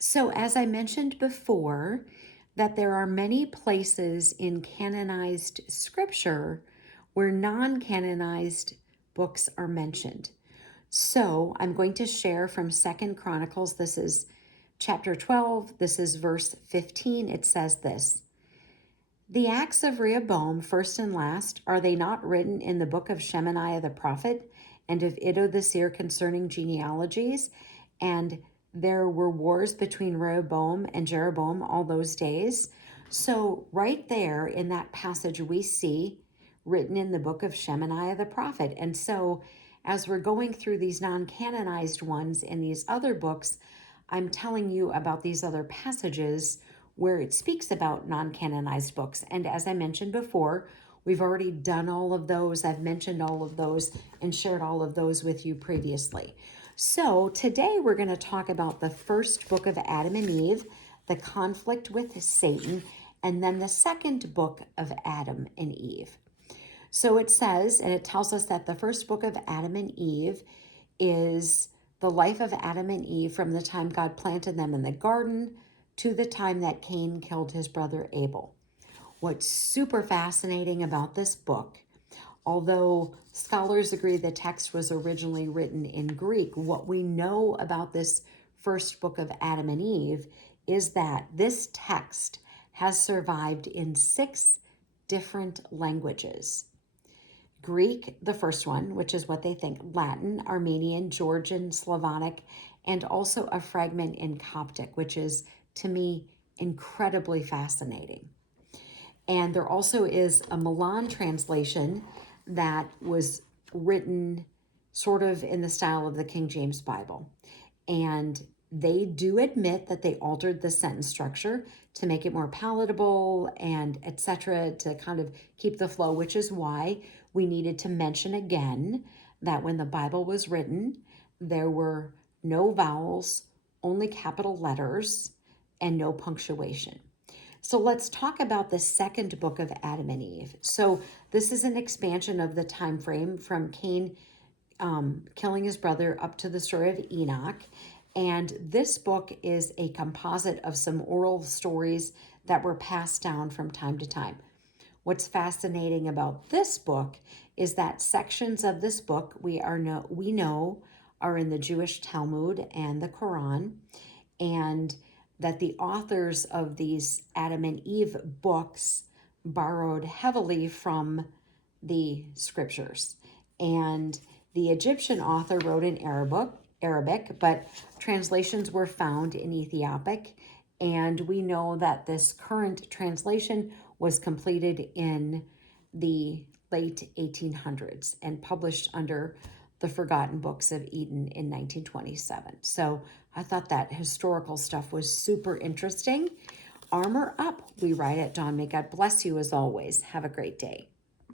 So, as I mentioned before, that there are many places in canonized scripture where non canonized books are mentioned. So, I'm going to share from Second Chronicles. This is chapter 12. This is verse 15. It says this: The acts of Rehoboam, first and last, are they not written in the book of Shemaiah the prophet and of Iddo the seer concerning genealogies? And there were wars between Rehoboam and Jeroboam all those days. So, right there in that passage, we see written in the book of Shemaiah the prophet. And so, as we're going through these non canonized ones in these other books, I'm telling you about these other passages where it speaks about non canonized books. And as I mentioned before, we've already done all of those. I've mentioned all of those and shared all of those with you previously. So today we're going to talk about the first book of Adam and Eve, the conflict with Satan, and then the second book of Adam and Eve. So it says, and it tells us that the first book of Adam and Eve is the life of Adam and Eve from the time God planted them in the garden to the time that Cain killed his brother Abel. What's super fascinating about this book, although scholars agree the text was originally written in Greek, what we know about this first book of Adam and Eve is that this text has survived in 6 different languages. Greek, the first one, which is what they think, Latin, Armenian, Georgian, Slavonic, and also a fragment in Coptic, which is, to me, incredibly fascinating. And there also is a Milan translation that was written sort of in the style of the King James Bible. And they do admit that they altered the sentence structure to make it more palatable and etc. to kind of keep the flow, which is why we needed to mention again that when the Bible was written, there were no vowels, only capital letters, and no punctuation. So let's talk about the second book of Adam and Eve. So this is an expansion of the time frame from Cain killing his brother up to the story of Enoch. And this book is a composite of some oral stories that were passed down from time to time. What's fascinating about this book is that sections of this book we know are in the Jewish Talmud and the Quran, and that the authors of these Adam and Eve books borrowed heavily from the scriptures. And the Egyptian author wrote in Arabic, but translations were found in Ethiopic. And we know that this current translation was completed in the late 1800s and published under the Forgotten Books of Eden in 1927. So I thought that historical stuff was super interesting. Armor up, we write at dawn. May God bless you as always. Have a great day.